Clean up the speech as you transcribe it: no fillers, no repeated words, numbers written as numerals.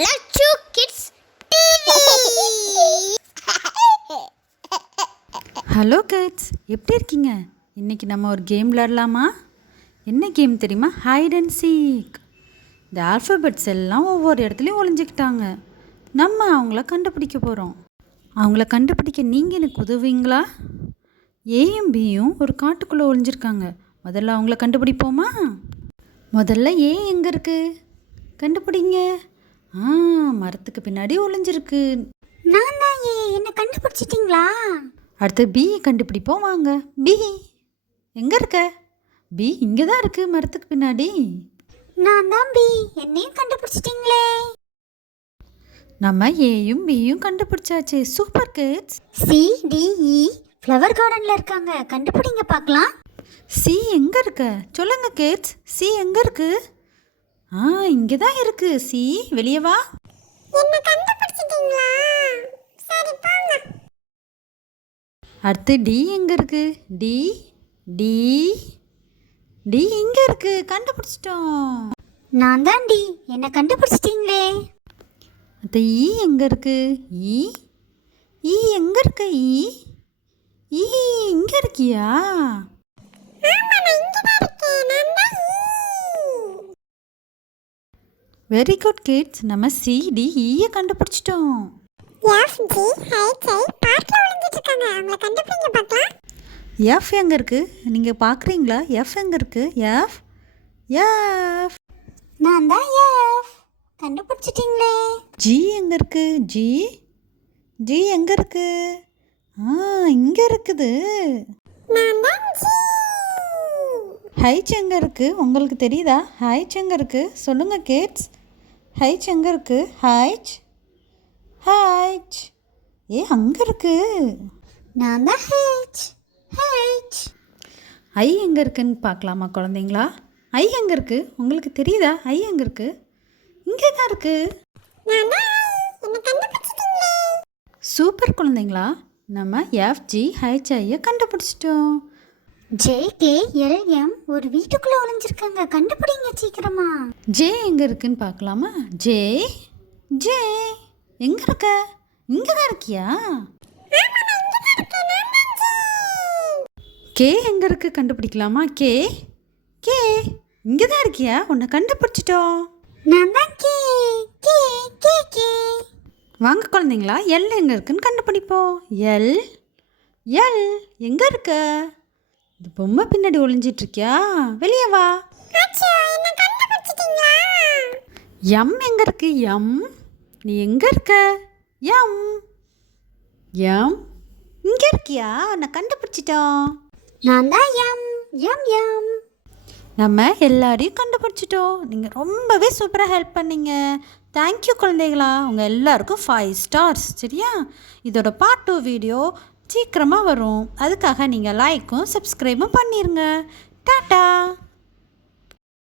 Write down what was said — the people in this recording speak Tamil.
Let's you kids TV. Hello kids, எப்படி இருக்கீங்க? இன்றைக்கி நம்ம ஒரு கேம் விளையாடலாமா? என்ன கேம் தெரியுமா? Hide and seek. இந்த ஆல்ஃபபெட்ஸ் எல்லாம் ஒவ்வொரு இடத்துலையும் ஒளிஞ்சிக்கிட்டாங்க. நம்ம அவங்கள கண்டுபிடிக்க போகிறோம். அவங்கள கண்டுபிடிக்க நீங்கள் எனக்கு உதவுவீங்களா? ஏயும் பியும் ஒரு காட்டுக்குள்ளே ஒளிஞ்சிருக்காங்க. முதல்ல அவங்கள கண்டுபிடிப்போமா? முதல்ல ஏ எங்கே இருக்குது? கண்டுபிடிங்க. மரத்துக்கு பின்னாடி ஒளிஞ்சிருக்கு. நான் தான் என்ன கண்டுபிடிச்சிட்டிங்களா? அடுத்து பி கண்டுபிடிப்போம் வாங்க. பி எங்கே இருக்க? பி இங்கே தான் இருக்குது மரத்துக்கு பின்னாடி. நான் தான் பி, என்னையும் கண்டுபிடிச்சிட்டிங்களே. நம்ம ஏயும் பியும் கண்டுபிடிச்சாச்சு. Super kids. சி டி இ ஃப்ளவர் கார்டனில் இருக்காங்க, கண்டுபிடிங்க பார்க்கலாம். சி எங்கே இருக்க? சொல்லுங்க கிட்ஸ், சி எங்கே இருக்கு? இங்கே தான் இருக்கு. சி வெளியே வா. என்ன கண்டுபிடிச்சிட்டீங்களா? சரி போங்க. அடுத்து டி எங்கே இருக்கு? டி டி டி இங்கே இருக்கு. கண்டுபிடிச்சிட்டோம். நான் தான் டி, என்ன கண்டுபிடிச்சிட்டீங்களே. அடுத்து இ எங்கே இருக்கு? இ இ எங்கே இருக்க? இ இ இங்கே இருக்கியா? Very good kids. நம்ம சிடி ஈயை கண்டுபிடிச்சிட்டோம். எஃப் எங்கே இருக்குது? நீங்கள் பார்க்குறீங்களா? எஃப் எங்கே இருக்குது? எஃப் எஃப் நான் தான் எஃப், கண்டுபிடிச்சிட்டிங்களே. ஜி எங்கே இருக்குது? ஜி ஜி எங்கே இருக்குது? இங்கே இருக்குது. ஹைச் எங்கே இருக்குது? உங்களுக்கு தெரியுதா? ஹைச் எங்கே இருக்குது? சொல்லுங்கள் கிட்ஸ். ஹைச் எங்கே இருக்குது? ஹைச் ஹைச் அங்கே இருக்குது. நான் தான் ஹைச் ஹைச். ஐ எங்கே இருக்குன்னு பார்க்கலாமா குழந்தைங்களா? ஐ எங்கே இருக்குது? உங்களுக்கு தெரியுதா? ஐ எங்கே இருக்குது? இங்கே தான் இருக்குது. சூப்பர் குழந்தைங்களா. நம்ம எஃப்ஜி ஹைச்ஐயை கண்டுபிடிச்சிட்டோம். JKLM ஒரு வீட்டுக்குள்ள ஒளிஞ்சிருக்காங்க, கண்டுபிடிங்க சீக்கிரமா. ஜே எங்கே இருக்குன்னு பார்க்கலாமா? ஜே ஜே எங்கே இருக்க? இங்கே தான் இருக்கியா? கே எங்கே இருக்கு? கண்டுபிடிக்கலாமா? கே கே இங்கே தான் இருக்கியா? உன்னை கண்டுபிடிச்சிட்டோம். நான் தான் கே கே கே கே. வாங்க குழந்தைங்களா, எல் எங்கே இருக்குன்னு கண்டுபிடிப்போம். எல் எல் எங்கே இருக்க? இந்த பொம்மை பின்னாடி ஒளிஞ்சிட்ருக்கியா? வெளியே வா. எம் எங்கே இருக்கு? எம் நீ எங்கே இருக்க? எம் எம் இங்கே இருக்கியா? நான் கண்டுபிடிச்சிட்டோம். நான் தான் எம் எம் எம். நம்ம எல்லாரையும் கண்டுபிடிச்சிட்டோம். நீங்கள் ரொம்பவே சூப்பராக ஹெல்ப் பண்ணீங்க. தேங்க்யூ குழந்தைகளா. உங்கள் எல்லாருக்கும் 5 ஸ்டார்ஸ். சரியா? இதோட பார்ட் 2 வீடியோ சீக்கிரமாக வரும். அதுக்காக நீங்கள் லைக்கும் சப்ஸ்கிரைபும் பண்ணிடுங்க. டாட்டா.